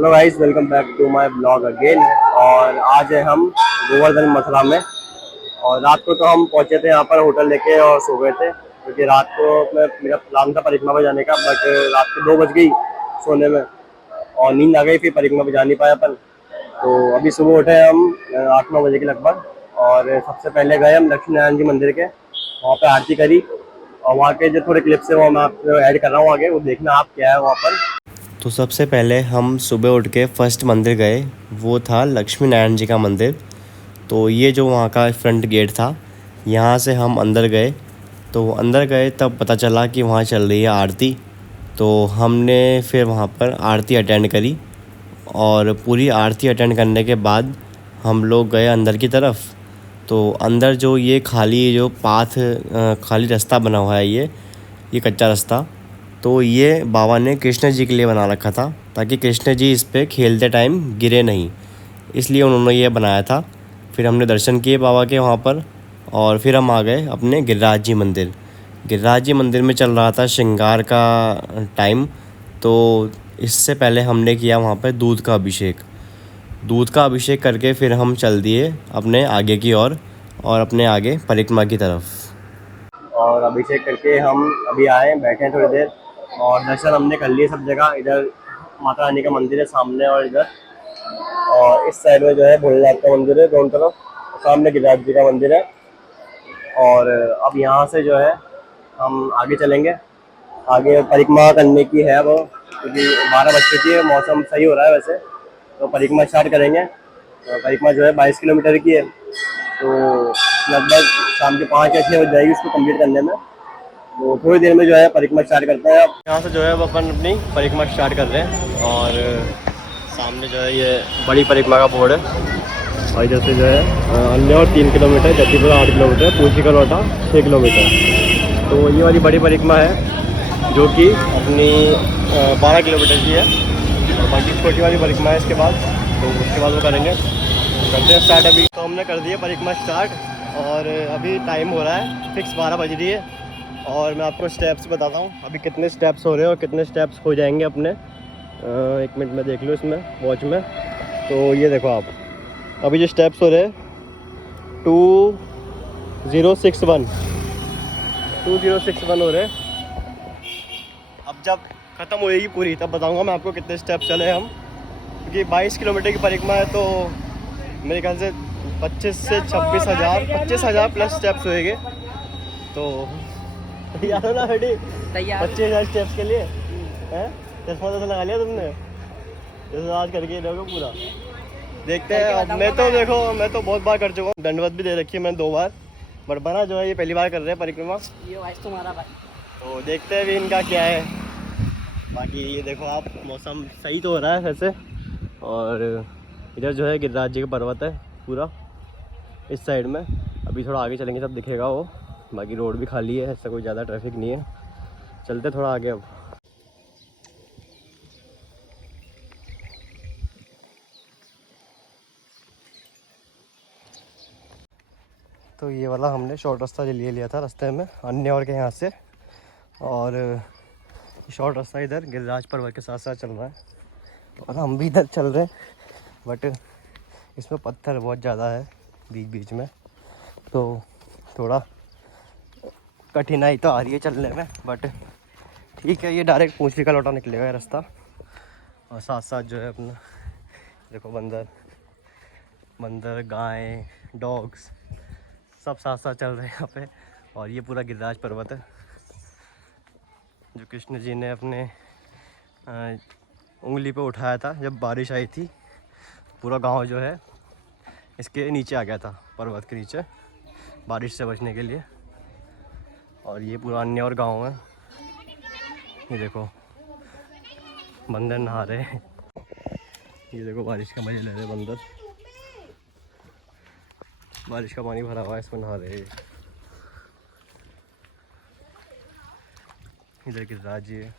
Hello guys, welcome back to my blog again. और आज है हम गोवर्धन मथुरा में। और रात को तो हम पहुंचे थे यहाँ पर होटल लेके और सो गए थे, क्योंकि रात को मेरा प्लान था परिक्रमा पे जाने का, बट रात को 2 बज गई सोने में और नींद आ गई, फिर परिक्रमा पे जा नहीं पाया अपन। तो अभी सुबह उठे हम 8-9 बजे के लगभग, और सबसे पहले गए हम लक्ष्मी नारायण जी मंदिर के, वहाँ पे आरती करी। और वहाँ के जो थोड़े क्लिप्स है वो मैं आपको ऐड कर रहा हूँ आगे, वो देखना आप क्या है वहाँ पर। तो सबसे पहले हम सुबह उठ के फर्स्ट मंदिर गए, वो था लक्ष्मी नारायण जी का मंदिर। तो ये जो वहाँ का फ्रंट गेट था, यहाँ से हम अंदर गए। तो अंदर गए तब पता चला कि वहाँ चल रही है आरती। तो हमने फिर वहाँ पर आरती अटेंड करी, और पूरी आरती अटेंड करने के बाद हम लोग गए अंदर की तरफ। तो अंदर जो ये खाली रास्ता बना हुआ है, ये कच्चा रास्ता। तो ये बाबा ने कृष्ण जी के लिए बना रखा था, ताकि कृष्ण जी इस पे खेलते टाइम गिरे नहीं, इसलिए उन्होंने ये बनाया था। फिर हमने दर्शन किए बाबा के वहाँ पर, और फिर हम आ गए अपने गिरिराज जी मंदिर। गिरिराज जी मंदिर में चल रहा था श्रृंगार का टाइम। तो इससे पहले हमने किया वहाँ पर दूध का अभिषेक। दूध का अभिषेक करके फिर हम चल दिए अपने आगे की ओर, और अपने आगे परिक्रमा की तरफ। और अभिषेक करके हम अभी आए, बैठे हैं थोड़ी देर, और दर्शन हमने कर लिए सब जगह। इधर माता रानी का मंदिर है सामने, और इधर और इस साइड में जो है भोलेनाथ का मंदिर है दोनों तरफ, सामने गिरिराज जी का मंदिर है। और अब यहाँ से जो है हम आगे चलेंगे, आगे परिक्रमा करने की है वो, क्योंकि 12 बज चुकी है, मौसम सही हो रहा है वैसे। तो परिक्रमा स्टार्ट करेंगे। परिक्रमा जो है 22 किलोमीटर की है, तो लगभग शाम के 5 या 6 बज जाएगी उसको कंप्लीट करने में। तो थोड़ी देर में जो है परिक्रमा स्टार्ट करते हैं। अब यहाँ से जो है अपन अपनी परिक्रमा स्टार्ट कर रहे हैं, और सामने जो है ये बड़ी परिक्रमा का बोर्ड है। और इधर से जो है अन्य और 3 किलोमीटर, जतीपुरा 8 किलोमीटर, पूंछी का लोटा 6 किलोमीटर। तो ये वाली बड़ी परिक्रमा है जो कि अपनी 12 किलोमीटर की है, और बाकी छोटी वाली परिक्रमा है इसके बाद, तो उसके बाद वो करेंगे। करते हैं स्टार्ट। अभी तो हमने कर दिया परिक्रमा स्टार्ट, और अभी टाइम हो रहा है फिक्स 12 बज रही है। और मैं आपको स्टेप्स बताता हूँ अभी कितने स्टेप्स हो रहे हैं और कितने स्टेप्स हो जाएंगे अपने। 1 मिनट में देख लो इसमें वॉच में। तो ये देखो आप, अभी जो स्टेप्स हो रहे हैं 2061 हो रहे हैं। अब जब ख़त्म होएगी पूरी तब बताऊँगा मैं आपको कितने स्टेप्स चले हम, क्योंकि 22 किलोमीटर की परिक्रमा है, तो मेरे ख्याल से 25,000 प्लस स्टेप्स होएंगे। तो तैयार हो ना बेटी? 25,000 स्टेप्स के लिए हैं? चश्मा तो लगा लिया तुमने, जैसे आज करके रहोगे पूरा। देखते हैं। मैं तो देखो, मैं तो बहुत बार कर चुका हूँ, दंडवत भी दे रखी है मैंने 2 बार, बट बना जो है ये पहली बार कर रहे हैं परिक्रमा। ये वाइस तुम्हारा भाई, तो देखते हैं भी इनका क्या है। बाकी ये देखो आप, मौसम सही तो हो रहा है वैसे। और इधर जो है गिरिराज जी का पर्वत है पूरा इस साइड में। अभी थोड़ा आगे चलेंगे तब दिखेगा वो। बाकी रोड भी खाली है, ऐसा कोई ज़्यादा ट्रैफिक नहीं है। चलते थोड़ा आगे अब। तो ये वाला हमने शॉर्ट रास्ता ले लिया था रास्ते में अन्य और के यहाँ से, और शॉर्ट रास्ता इधर गिरिराज पर्वत के साथ साथ चल रहा है, और हम भी इधर चल रहे हैं। बट इसमें पत्थर बहुत ज़्यादा है बीच बीच में, तो थोड़ा कठिनाई तो आ रही है चलने में, बट ठीक है। ये डायरेक्ट पूंछी का लौटा निकलेगा ये रास्ता। और साथ साथ जो है अपना देखो बंदर गाय डॉग्स सब साथ साथ चल रहे हैं यहाँ पे। और ये पूरा गिरिराज पर्वत है जो कृष्ण जी ने अपने उंगली पे उठाया था जब बारिश आई थी। पूरा गांव जो है इसके नीचे आ गया था, पर्वत के नीचे, बारिश से बचने के लिए। और ये पूरा अन्य और गाँव है। ये देखो बंदर नहा रहे हैं। ये देखो बारिश का मज़े ले रहे बंदर, बारिश का पानी भरा हुआ है इसमें नहा रहे हैं। इधर गिरिराज जी है।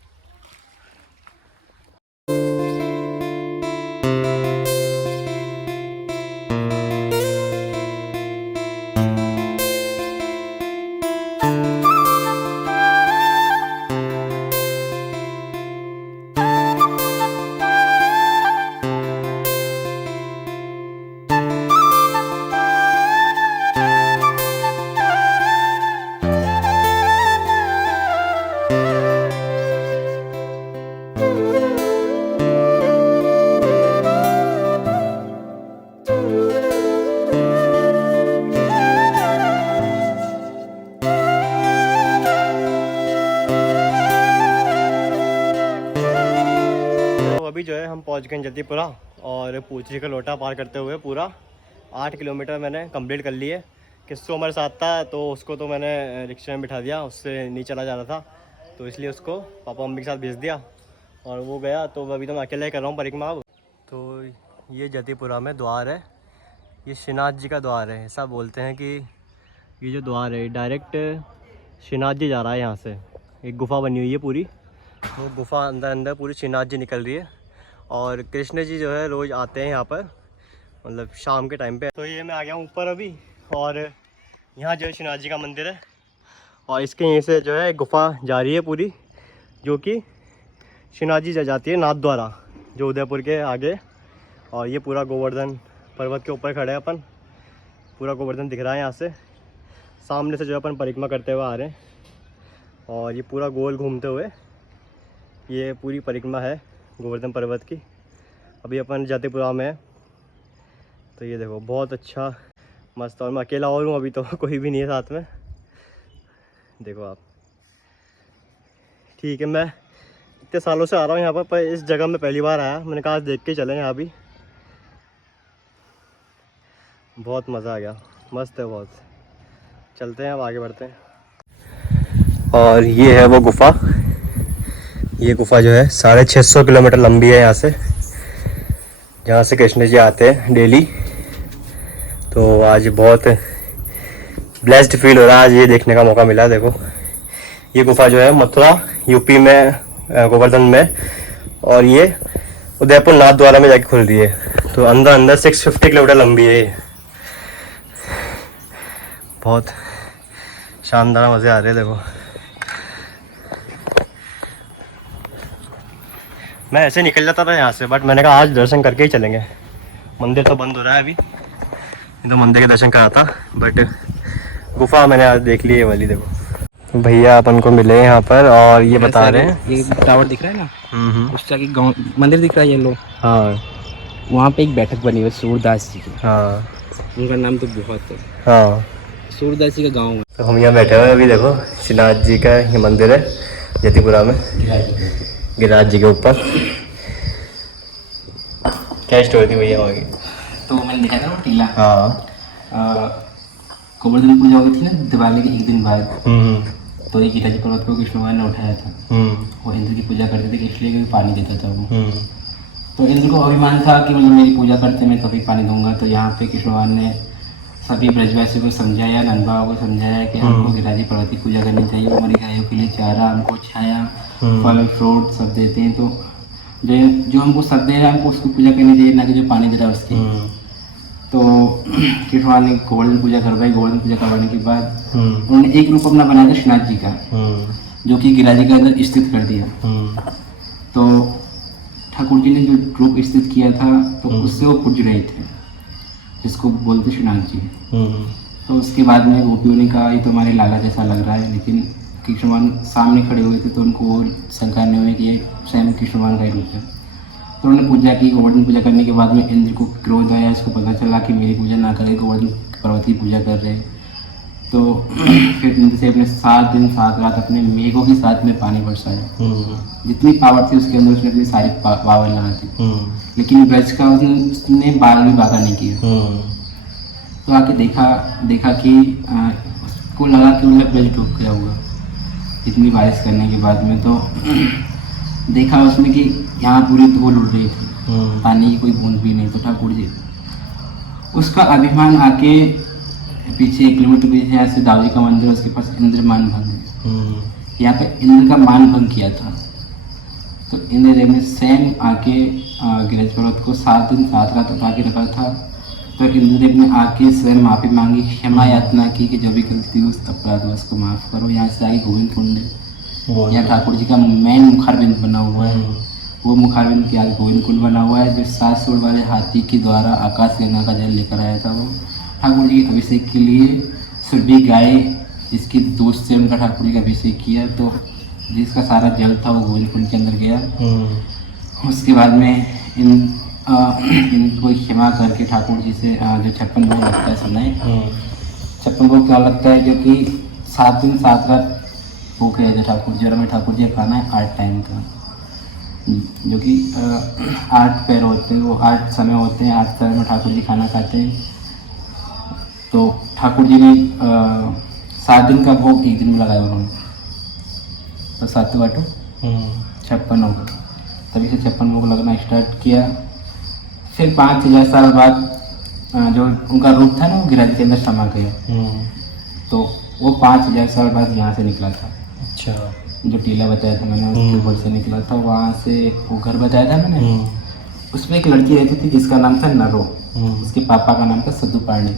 अभी जो है हम पहुंच गए जतीपुरा और पूछरी का लोटा पार करते हुए पूरा 8 किलोमीटर मैंने कंप्लीट कर लिए। किस्सू हमारे साथ था तो उसको तो मैंने रिक्शा में बिठा दिया, उससे नहीं चला जा रहा था तो इसलिए उसको पापा मम्मी के साथ भेज दिया और वो गया। तो अभी तो मैं अकेले ही कर रहा हूँ परिक्रमा। तो ये जतीपुरा में द्वार है, ये श्रीनाथ जी का द्वार है। ऐसा बोलते हैं कि ये जो द्वार है डायरेक्ट श्रीनाथ जी जा रहा है यहाँ से। एक गुफा बनी हुई है पूरी, वो गुफा अंदर अंदर पूरी श्रीनाथ जी निकल रही है। और कृष्ण जी जो है रोज़ आते हैं यहाँ पर, मतलब शाम के टाइम पे। तो ये मैं आ गया हूँ ऊपर अभी, और यहाँ जो है श्रीनाथ जी का मंदिर है और इसके यहीं से जो है एक गुफा जा रही है पूरी, जो कि श्रीनाथ जी जाती है नाथ द्वारा, जो उदयपुर के आगे। और ये पूरा गोवर्धन पर्वत के ऊपर खड़े हैं अपन, पूरा गोवर्धन दिख रहा है यहाँ से। सामने से जो अपन परिक्रमा करते हुए आ रहे हैं और ये पूरा गोल घूमते हुए ये पूरी परिक्रमा है गोवर्धन पर्वत की। अभी अपन जतीपुरा में है। तो ये देखो बहुत अच्छा मस्त, और मैं अकेला और हूँ अभी तो कोई भी नहीं है साथ में। देखो आप, ठीक है। मैं इतने सालों से आ रहा हूँ यहाँ पर इस जगह में पहली बार आया। मैंने कहा आज देख के चलें यहाँ भी। बहुत मज़ा आ गया, मस्त है बहुत। चलते हैं अब आगे बढ़ते हैं। और ये है वो गुफा। ये गुफा जो है 650 किलोमीटर लंबी है यहाँ से, जहाँ से कृष्ण जी आते हैं डेली। तो आज बहुत ब्लेस्ड फील हो रहा है, आज ये देखने का मौका मिला। देखो ये गुफा जो है मथुरा यूपी में गोवर्धन में, और ये उदयपुर नाथ द्वारा में जाके खुल रही है। तो अंदर अंदर 650 किलोमीटर लंबी है ये। बहुत शानदार मज़े आ रहे हैं। देखो मैं ऐसे निकल जाता था यहाँ से, बट मैंने कहा आज दर्शन करके ही चलेंगे। मंदिर तो बंद हो रहा है अभी, तो मंदिर के दर्शन करा था, बट गुफा मैंने आज देख ली है वाली। देखो भैया अपन को मिले यहाँ पर और ये बता रहे हैं, ये टावर दिख रहा है ना, उस आगे गाँव मंदिर दिख रहा है येलो। हाँ वहाँ पे एक बैठक बनी हुई है सूरदास जी की। हाँ उनका नाम तो बहुत है। हाँ, सूरदास जी का गाँव है। तो हम यहाँ बैठे हुए हैं अभी। देखो श्रीनाथ जी का ये मंदिर है जतीपुरा में, गिरिराज जी के ऊपर। क्या स्टोरी थी भैया वहाँ की? तो मैंने देखा था वो टीला, हाँ गोवर्धन पूजा हुई थी ना दिवाली के एक दिन बाद। तो ये गीता जी पर्वत को कृष्ण भगवान ने उठाया था। वो इंद्र की पूजा करते थे इसलिए कोई पानी देता था वो। तो इंद्र को अभिमान था कि मतलब मेरी पूजा करते मैं तभी पानी दूंगा। तो यहाँ पे कृष्ण भगवान ने सभी ब्रजवासियों को समझाया, नंद बाबा को समझाया कि हमको गिरिराज पर्वत की पूजा करनी चाहिए। हमारी गायों के लिए चारा, हमको छाया, फल फ्रूट सब देते हैं। तो जो हमको सब दे रहा है हमको उसकी पूजा करनी चाहिए, ना कि जो पानी दे रहा है उसकी। तो कृष्ण भगवान ने गोवर्धन पूजा करवाई। गोवर्धन पूजा करवाने के बाद उन्होंने एक रूप अपना बनाया था श्रीनाथ जी का, जो कि गिरिराज जी के अंदर स्थित कर दिया। तो ठाकुर जी ने जो रूप स्थित किया था तो उससे वो पूज रहे थे, जिसको बोलते श्रीनाथ जी। तो उसके बाद में गोपियों ने कहा ये तो हमारे लाला जैसा लग रहा है, लेकिन कृष्ण भगवान सामने खड़े हुए थे तो उनको वो शंका नहीं हुई कि ये स्वयं कृष्ण भगवान का ही रूप है। तो उन्होंने पूजा की। गोवर्धन पूजा करने के बाद में इंद्र को क्रोध आया, इसको पता चला कि मेरी पूजा ना करे, गोवर्धन पर्वत की पूजा कर रहे। तो फिर इंद्र से अपने 7 दिन 7 रात अपने मेघों के साथ में पानी बरसाया। जितनी पावर थी उसके अंदर उसने अपनी सारी पावर लगा दी, लेकिन ब्रज का उसने बाल भी बागा नहीं किया। तो आके देखा कि उसको लगा कि मतलब ब्रज डूब गया हुआ इतनी बारिश करने के बाद में। तो देखा उसमें कि यहाँ पूरी धूल उड़ रही थी, पानी की कोई बूंद भी नहीं। तो ठाकुर जी उसका अभिमान आके पीछे 1 किलोमीटर पीछे यहाँ से दाऊजी का मंदिर है, उसके पास इंद्र मान भंग है। यहाँ पे इंद्र का मान भंग किया था। तो इंद्र देव ने स्वयं आके गिरिराज पर्वत को 7 दिन 7 रात उठा के रखा था। तो इंद्रदेव ने आके स्वयं माफी मांगी, क्षमा यातना की कि जो भी गलती हो अपराध हो उसको माफ़ करो। यहाँ से आगे गोविंद कुंड है, यहाँ ठाकुर जी का मेन मुखारबिंद बना हुआ है। वो मुखारबिंद के आगे गोविंद कुंड बना हुआ है, जो 7 सूंड वाले हाथी के द्वारा आकाश गंगा का जल लेकर आया था। वो ठाकुर जी के अभिषेक के लिए सुरभि गाय, जिसके दूध से उनका ठाकुर जी का अभिषेक किया, तो जिसका सारा जल था वो गोविंद कुंड के अंदर गया। उसके बाद में इनको क्षमा करके ठाकुर जी से जो 56 भोग लगता है सुनाए। 56 भोग क्या लगता है, जो कि 7 दिन 7 रात भूखे रहते ठाकुर जी, और हमें ठाकुर जी खाना है 8 टाइम का। जो कि 8 पैर होते हैं, वो 8 समय होते हैं, 8 समय में ठाकुर जी खाना खाते हैं। तो ठाकुर जी ने 7 दिन का भोग एक दिन में लगाया उन्होंने, तो 7 बाटो 56 हो गए, तभी से 56 भोग लगना स्टार्ट किया। फिर 5000 साल बाद जो उनका रूप था ना वो गिरिराज के अंदर समा गया। तो वो 5000 साल बाद यहाँ से निकला था। अच्छा। जो टीला बताया था मैंने उसके ऊपर से निकला था, वहाँ से वो घर बताया था मैंने, उसमें एक लड़की रहती थी जिसका नाम था नरो, उसके पापा का नाम था सद्दू पांडे।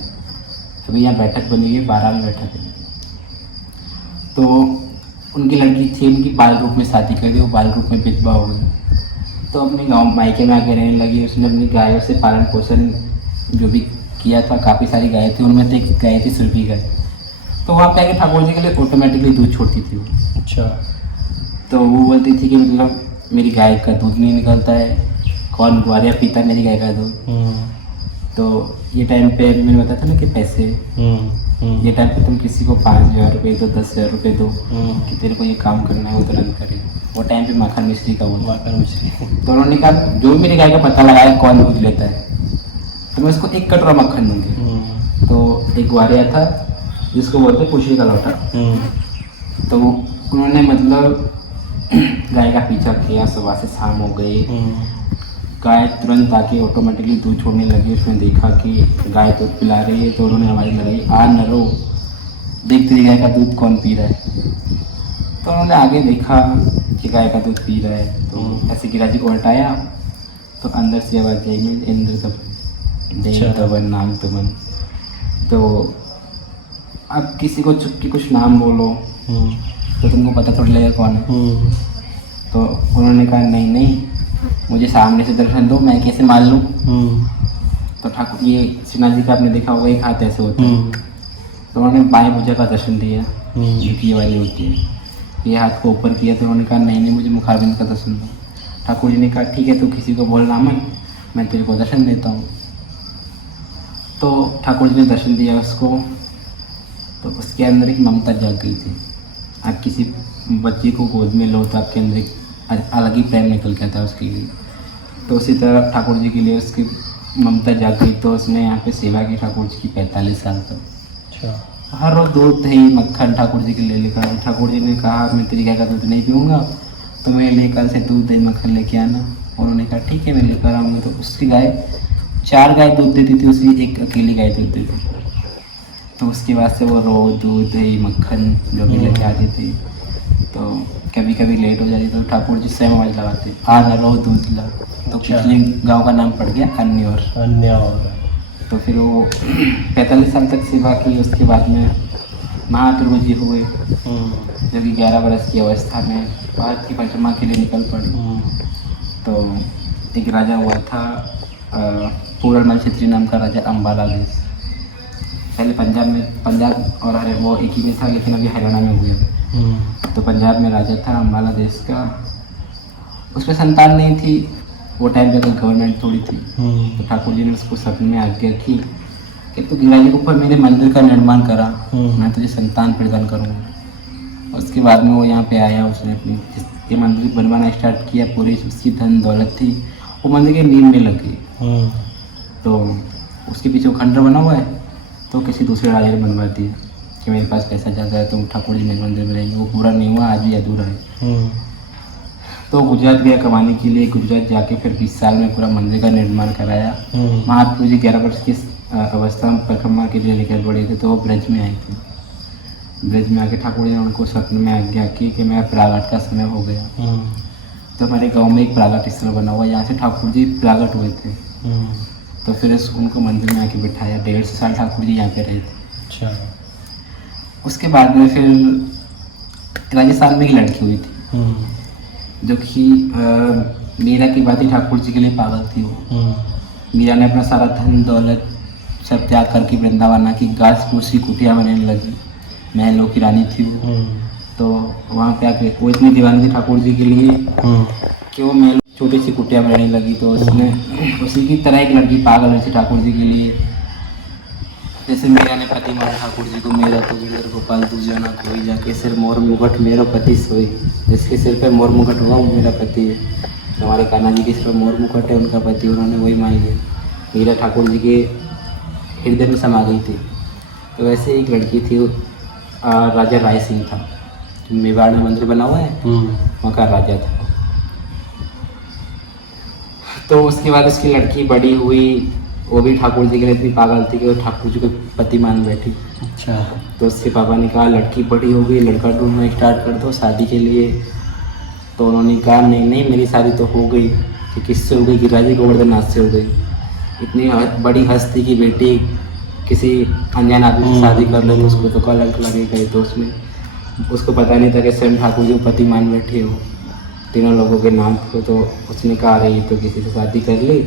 अभी यहाँ बैठक बनी हुई है, 12वीं बैठक है। तो उनकी लड़की थी, उनकी बाल रूप में शादी कर दी, वो बाल रूप में विधवा हो गई। तो अपने गाँव मायके में आके रहने लगी। उसने अपनी गायों से पालन पोषण जो भी किया था, काफ़ी सारी गायें थी, उनमें से एक गाय थी सुरभि गाय। तो वहाँ पे आके ठाकुर जी के लिए ऑटोमेटिकली दूध छोड़ती थी वो। अच्छा। तो वो बोलती थी कि मतलब मेरी गाय का दूध नहीं निकलता है, कौन ग्वारिया पीता मेरी गाय का दूध। तो ये टाइम पे अभी मैंने बताया था ना कि पैसे, ये टाइम पे तुम किसी को 5000 रुपये दो, 10,000 रुपये दो कि तेरे को ये काम करना है, वो तुरंत करे। वो टाइम पे माखन मिश्री का बोला। माखन मिश्री। तो उन्होंने कहा जो भी मेरी गाय का पता लगाया कौन दूध लेता है तो मैं उसको 1 कटोरा मक्खन दूंगी। तो एक ग्वारिया था जिसको बोलते पुष्री का लौटा। तो उन्होंने मतलब गाय का पीछा किया, सुबह से शाम हो गई, गाय तुरंत आके ऑटोमेटिकली दूध छोड़ने लगी। उसने देखा कि गाय दूध पिला रही है, तो उन्होंने आवाज़ लगाई, आ नरो देख तेरी गाय का दूध कौन पी रहा है। तो उन्होंने आगे देखा कि गाय का दूध पी रहा है। तो ऐसे गिरिराज जी को हटाया तो अंदर से आवाज़ आई, इंद्र देव तवन नाम तवन। तो अब किसी को चुप के कुछ नाम बोलो तो तुमको पता थोड़ी लगेगा कौन है। तो उन्होंने कहा नहीं नहीं, मुझे सामने से दर्शन दो, मैं कैसे मान लूँ। तो ठाकुर ये श्रीनाथ जी का आपने देखा होगा, एक हाथ ऐसे होता है। तो उन्होंने बाएं भुजा का दर्शन दिया, जो कि ये वाली होती है, ये हाथ को ऊपर किया। तो उन्होंने कहा नहीं नहीं, मुझे मुखारबिंद का दर्शन दो। ठाकुर जी ने कहा ठीक है, तो किसी को बोलना मत, मैं तेरे को दर्शन देता हूँ। तो ठाकुर जी ने दर्शन दिया उसको। तो उसके अंदर एक ममता जाग गई थी। आप किसी बच्चे को गोद में लो तो आपके अंदर एक अलग ही प्रेम निकल के आता है उसके लिए। तो उसी तरह ठाकुर जी के लिए उसकी ममता जाग गई। तो उसने यहाँ पे सेवा की ठाकुर जी की 45 साल तक। अच्छा। हर रोज़ दूध दही मक्खन ठाकुर जी के लिए लेकर। ठाकुर जी ने कहा मैं तेरी गाय का दूध नहीं पीऊँगा, तो मैं लेकर से दूध दही मक्खन लेके आना। उन्होंने कहा ठीक है मैं लेकर आऊँगा। तो उसकी गाय 4 गाय दूध देती थी, उसी एक अकेली गाय दूध देती थी। तो उसके बाद से वो रोज़ दूध दही मक्खन जो भी लेके आती थी। तो कभी कभी लेट हो जाती तो ठाकुर जी स्वयं आवाज़ लगाते, आ ना रो दूध ला। तो पिछले गाँव का नाम पड़ गया अन्य और। तो फिर वो 45 साल तक सेवा की। उसके बाद में महाप्रभु जी हुए, जो कि 11 वर्ष की अवस्था में भारत की परिक्रमा के लिए निकल पड़े। तो एक राजा हुआ था पूरनमल क्षेत्री नाम का राजा, अम्बाला देश। पहले पंजाब और वो एक ही में था, लेकिन अभी हरियाणा में हुए। तो पंजाब में राजा था अम्बाला देश का, उसमें संतान नहीं थी। वो टाइम पे गवर्नमेंट थोड़ी थी। तो ठाकुर जी ने उसको सपने में आज्ञा की कि तू गिरिराज के ऊपर मेरे मंदिर का निर्माण करा, मैं तुझे संतान प्रदान करूँगा। उसके बाद में वो यहाँ पे आया, उसने अपनी ये मंदिर बनवाना स्टार्ट किया। पूरी उसकी धन दौलत थी, वो मंदिर के नींव में लग गई। तो उसके पीछे वो खंडर बना हुआ है, तो किसी दूसरे राजा ने बनवा दिया कि मेरे पास पैसा ज़्यादा है, तो ठाकुर जी मेरे मंदिर में रहेंगे। वो पूरा नहीं हुआ, आज भी अधूरा है। तो गुजरात गया कमाने के लिए। गुजरात जाके फिर 20 साल में पूरा मंदिर का निर्माण कराया। महाप्रभु जी 11 वर्ष की अवस्था में परिक्रमा के लिए लेकर बढ़े थे। तो वो ब्रज में आई थी। ब्रज में आके ठाकुर जी ने उनको सपने में आज्ञा की कि मेरा प्रागट का समय हो गया। तो हमारे गांव में एक प्रागट स्थल बना हुआ, यहाँ से ठाकुर जी प्रागट हुए थे। तो फिर उनको मंदिर में आके बिठाया। 1.5 साल ठाकुर जी यहाँ पे रहे थे। अच्छा। उसके बाद में फिर राजस्थान में एक लड़की हुई थी, जो कि मीरा की बात ही ठाकुर जी के लिए पागल थी। वो मीरा ने अपना सारा धन दौलत सब त्याग करके वृंदावन की घास फूसी कुटिया बनाने लगी। महलों की रानी थी वो। तो वहाँ पे आके वो इतनी दीवानी थी ठाकुर जी के लिए कि वो महल छोटी सी कुटिया बनाने लगी। तो उसने उसी की तरह एक लड़की पागल हुई थी ठाकुर जी के लिए। जैसे मीरा ने पति मारा ठाकुर जी को, मेरा तो गिरधर गोपाल दूजा ना कोई, जाके सिर मोर मुकुट मेरो पति सोई। जिसके सिर पे मोर मुकुट हुआ वो मेरा पति है। तो हमारे कान्हा जी के सिर्फ मोर मुकुट है, उनका पति, उन्होंने वही मांग लिया। मीरा ठाकुर जी के हृदय में समा गई थी। तो वैसे एक लड़की थी, राजा राय सिंह था, मेवाड़ में मंदिर बना हुआ है, वहाँ का राजा था। तो उसके बाद उसकी लड़की बड़ी हुई, वो भी ठाकुर जी के लिए इतनी पागल थी कि वो ठाकुर जी को पति मान बैठी। अच्छा। तो उसके पापा ने कहा लड़की बड़ी हो गई, लड़का ढूंढना स्टार्ट कर दो शादी के लिए। तो उन्होंने कहा नहीं नहीं, मेरी शादी तो हो गई। कि किससे हो गई? कि राजे गोवर्धन नाथ से हो गई। इतनी बड़ी हस्ती की बेटी किसी अनजान आदमी से शादी कर ले तो उसको तो कलंक लगेगा। तो उसको पता नहीं था कि स्वयं ठाकुर जी को पति मान बैठे हो तीनों लोगों के नाम को। तो उसने कहा रही तो किसी से शादी कर ली,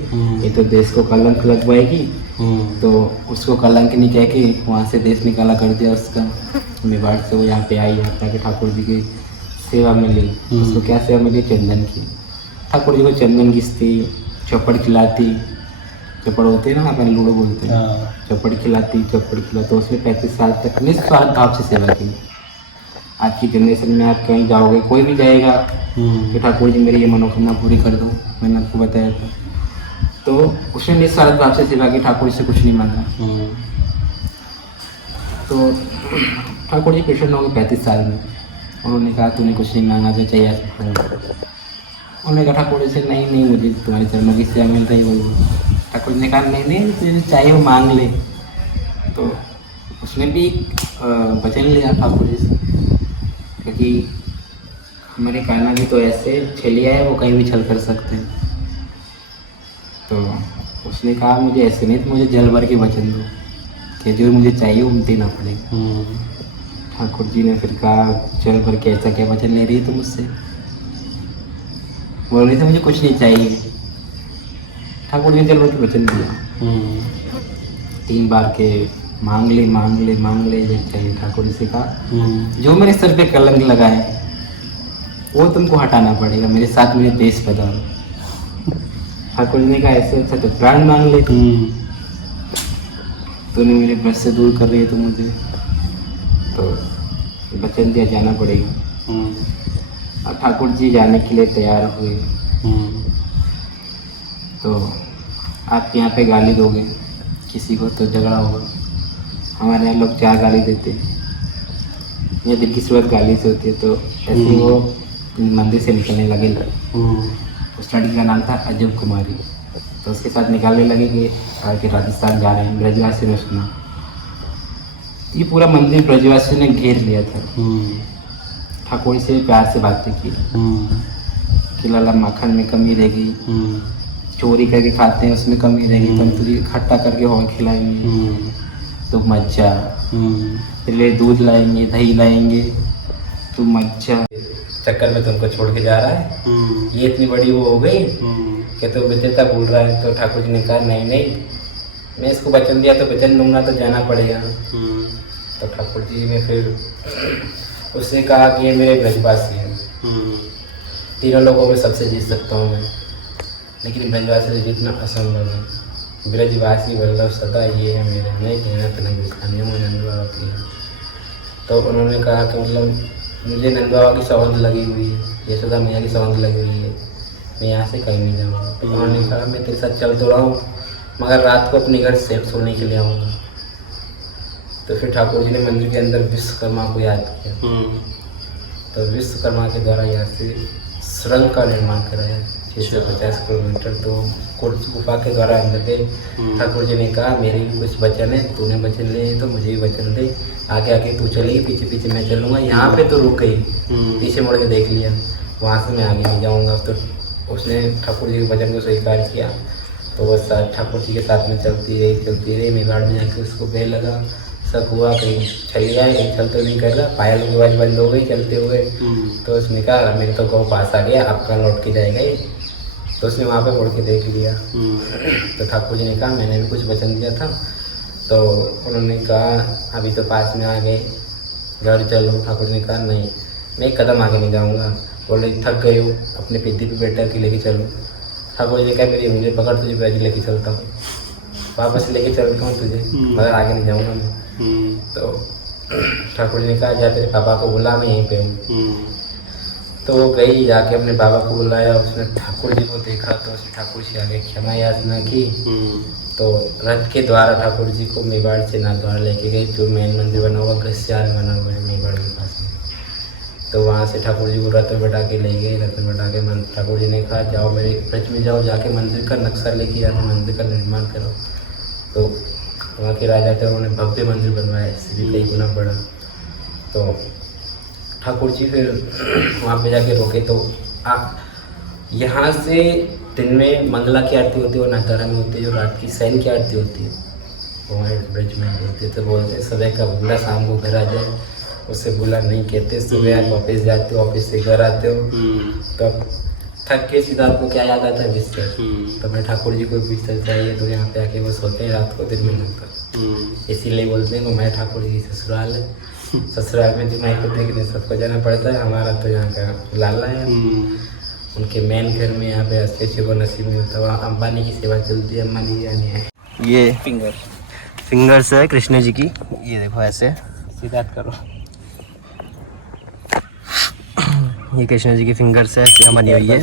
ये तो देश को कलंक लगवाएगी। तो उसको कलंक नहीं कह के वहाँ से देश निकाला कर दिया उसका। मेवाड़ से वो यहाँ पे आई, ताकि ठाकुर जी की सेवा मिली। उसको क्या सेवा मिली? चंदन की। ठाकुर जी को चंदन घिसती, चौपड़ खिलाती, चौपड़ होते हैं ना, अपन लूडो बोलते हैं, चौपड़ खिलाती, चौपड़ खिला। तो उसने 35 साल तक निस्वार्थ भाव से सेवा की। आज की जनरेशन में आप कहीं जाओगे, कोई भी जाएगा कि ठाकुर जी मेरी ये मनोकामना पूरी कर दो, मैंने आपको बताया था। तो उसने निस्वार्थ भाव से सेवा की, ठाकुर जी से कुछ नहीं मांगा। तो ठाकुर जी पेशेंट हो गए 35 साल में। उन्होंने कहा तूने कुछ नहीं मांगा, जो चाहिए उन्होंने कहा ठाकुर जी से नहीं नहीं, मुझे तुम्हारे चरणों की सेवा मिल रही बोलो। ठाकुर जी ने कहा नहीं नहीं, तुझे चाहिए वो मांग ले। तो उसने भी वचन लिया ठाकुर जी से, क्योंकि हमारे कान्हा जी तो ऐसे छलिया है, वो कहीं भी छल कर सकते हैं। तो उसने कहा मुझे ऐसे नहीं, तो मुझे जल भर के वचन दो कि जो मुझे चाहिए वो देना पड़ेगा। ठाकुर जी ने फिर कहा जल भर के ऐसा क्या वचन ले रही है तुम मुझसे? बोल रही थी मुझे कुछ नहीं चाहिए। ठाकुर जी ने जल भर के वचन दिया 3 बार के मांग ले मांग ले मांग ले जो चाहिए। ठाकुर जी से कहा जो मेरे सर पे कलंक लगा है वो तुमको हटाना पड़ेगा, मेरे साथ मेरे देश बदलो। ठाकुर जी ने कहा ऐसे अच्छा तो प्राण मांग ले, तूने मेरे ब्रश से दूर कर रही है तो मुझे तो वचन दिया जाना पड़ेगा। और ठाकुर जी जाने के लिए तैयार हुए। तो आप यहाँ पे गाली दोगे किसी को तो झगड़ा होगा। हमारे यहाँ लोग 4 गाली देते हैं, ये दिल की शुरुआत गाली से होती है। तो ऐसे वो मंदिर से निकलने लगे। उस लड़की का नाम था अजब कुमारी। तो उसके साथ निकालने लगे कि राजस्थान जा रहे हैं। ब्रजवासी ने सुना, ये पूरा मंदिर ब्रजवासी ने घेर लिया था। ठाकुर से प्यार से बातें की कि लाला माखन में कमी रहेगी, चोरी करके खाते हैं उसमें कमी रहेगी, तुम तुझे इकट्ठा करके और खिलाएंगे तो मज्जा, तेरे लिए दूध लाएंगे, दही लाएंगे, तू मज्जा। चक्कर में तुमको छोड़ के जा रहा है, ये इतनी बड़ी वो हो गई कि तू विद्यता भूल रहा है। तो ठाकुर जी ने कहा नहीं नहीं, मैं इसको वचन दिया तो वचन लूँगा तो जाना पड़ेगा। तो ठाकुर जी ने फिर उससे कहा कि ये मेरे ब्रजवासी हैं, तीनों लोगों में सबसे जीत सकता हूँ मैं, लेकिन ब्रजवासी से जीतना असंभव है। ब्रजवासी वल्लभ सदा ये है मेरे, नहीं कहना तो नहीं दिखानी है नंद बाबा की है। तो उन्होंने कहा कि मतलब मुझे नंद बाबा की सौगंध लगी हुई है, यशोदा मैया की सौगंध लगी हुई है, मैं यहाँ से कहीं नहीं जाऊँगा। तो उन्होंने कहा मैं तेरे साथ चल तो रहा हूँ, मगर रात को अपने घर सेफ सोने के लिए आऊँगा। तो फिर ठाकुर जी ने मंदिर के अंदर विश्वकर्मा को याद किया। तो विश्वकर्मा के द्वारा यहाँ से सुरंग का निर्माण कराया 650 किलोमीटर। तो गुफा के द्वारा अंदर गए। ठाकुर जी ने कहा मेरे भी कुछ वचन है, तूने वचन ले तो मुझे भी वचन दे, आगे आगे तू चलेगी, पीछे पीछे मैं चलूँगा। यहाँ पे तो रुक गई, पीछे मुड़ के देख लिया, वहाँ से मैं आगे नहीं जाऊँगा। तो उसने ठाकुर जी के वचन को स्वीकार किया। तो वह ठाकुर जी के साथ में चलती रही। मेवाड़ में जाकर उसको बेल लगा, सब हुआ, कहीं चल गया, कहीं चल तो नहीं कर रहा, पायल की आवाज़ बंद हो गई चलते हुए। तो उसने कहा मेरे तो गाँव पास आ गया, आपका लौट के जाएगा ये। तो उसने वहाँ पे मुड़ के देख लिया। तो ठाकुर जी ने कहा मैंने भी कुछ वचन दिया था। तो उन्होंने कहा अभी तो पास में आ गए, घर चलो। ठाकुर जी ने कहा नहीं, मैं एक कदम आगे नहीं जाऊँगा। बोले थक गए हो, अपने पिद्दी पे बैठा के लेके चलो। ठाकुर जी ने कहा मेरी मुझे पकड़, तुझे पैसे लेके चलता हूँ, वापस लेके चलता हूँ तुझे, मगर आगे नहीं जाऊँगा मैं। तो ठाकुर जी ने कहा जा तेरे पापा को बुला, मैं यहीं पे हूँ। तो वो गई, जाके अपने बाबा को बुलाया, उसने ठाकुर जी को देखा तो उसने ठाकुर जी आगे क्षमा याचना की। तो रथ के द्वारा ठाकुर जी को मेवाड़ से नाथद्वारा लेके गई, जो मेन मंदिर बना हुआ घसियार बना हुआ है मेवाड़ के पास में। तो वहाँ से ठाकुर जी को रथ में बैठा के ले गए। रथ में बैठा के ठाकुर जी ने कहा जाओ मेरे ब्रज में जाओ, जाके मंदिर का नक्शा लेके जाके मंदिर का निर्माण करो। तो वहाँ के राजा थे, उन्होंने भव्य मंदिर बनवाया, इससे भी कई गुना बड़ा। तो ठाकुर जी फिर वहाँ पे जाके रोके। तो यहाँ से दिन में मंगला की आरती होती है और नाथद्वारा में होती है, जो रात की शयन की आरती होती है वो हमारे ब्रज में होती है। तो बोलते हैं सुबह का बुला शाम को घर आ जाए, उससे बुला नहीं कहते। सुबह आप ऑफिस जाते हो, ऑफिस से घर आते हो, तब थक के सीधा आपको क्या याद आता है? बिस्तर। तो मैं ठाकुर जी को बिस्तर चाहिए, तो यहाँ पे आके वो सोते हैं रात को, दिन में लगता। इसीलिए बोलते हैं कि मैं ठाकुर जी की ससुराल है। ससुराल में जो मायके देखने सबको जाना पड़ता है, हमारा तो यहाँ का लाला है। उनके मेन घर में यहाँ पे अच्छे को नसीब नहीं होता। वहाँ अंबानी की सेवा चलती है, अंबानी यानी है। ये फिंगर्स है कृष्ण जी की, ये देखो ऐसे सीधा करो। ये कृष्ण जी की फिंगर्स है, ऐसे बनी हुई है।